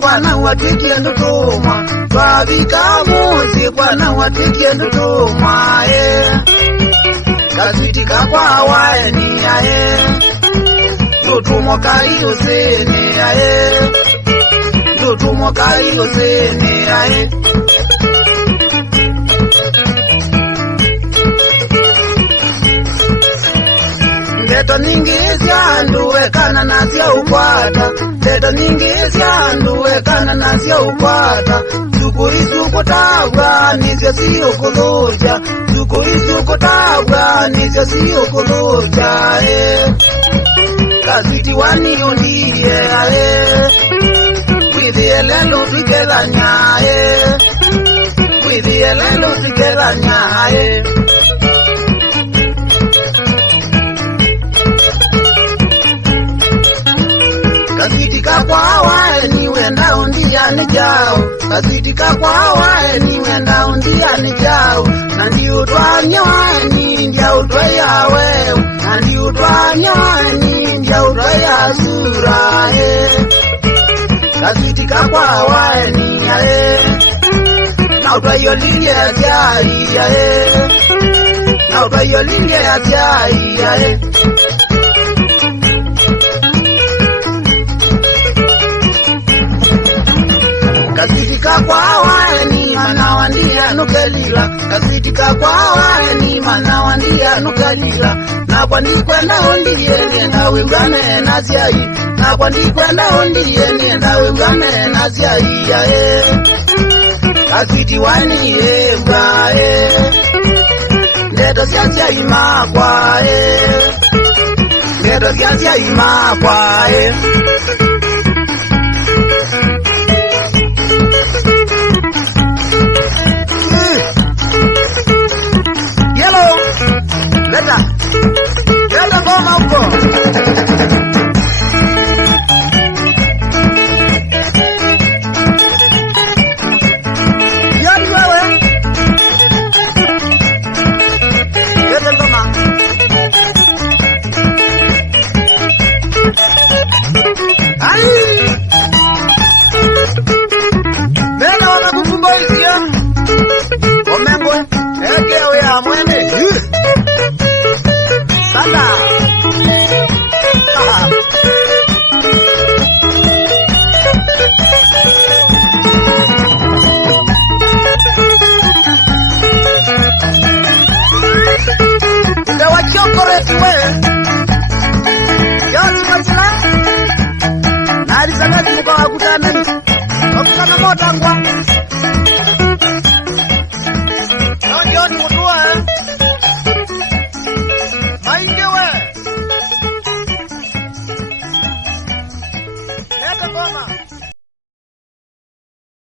kwana watiki ndutuma twabika muzi kwana watiki ndutuma kasiti kakwa Waeni ndutumo kaiyo sene ndutumo kaiyo sene Teto ningi sianduwe kana nasya ukwata Teto ningi sianduwe kana nasya ukwata Sukurisu kutabwa nisya siyo kuluja Sukurisu kutabwa nisya siyo kuluja Kasiti wani undiye Withiye lelo tukedanya Withiye lelo tukedanya Kasiti kakwa Waeni wenda undiani jao Kasiti kakwa Waeni wenda undiani jao Nandi utwanya Waeni ndia utwaya wewe Nandi utwanya Waeni ndia utwaya sura Kasiti kakwa Waeni Na utwayo liye jai Na utwayo liye jai Kasiti kakwa Waeni mana wandia nukelila Kasiti kakwa Waeni mana wandia nukelila Na kwa ndikwenda undiye nienda wengane na ziyai Na kwa ndikwenda undiye nienda wengane na ziyai Kasiti Waeni mbwa Ndeto siya imakwa Ndeto siya imakwa Leta ngoma huko Yani wewe Leta ngoma Ai Mena wanakukumba hizi Omengwe Ekeo ya mwene Sanda Ndewa chokore tuwe Yosi mazila Nari sagati muka wakutanani Wakutana motangwa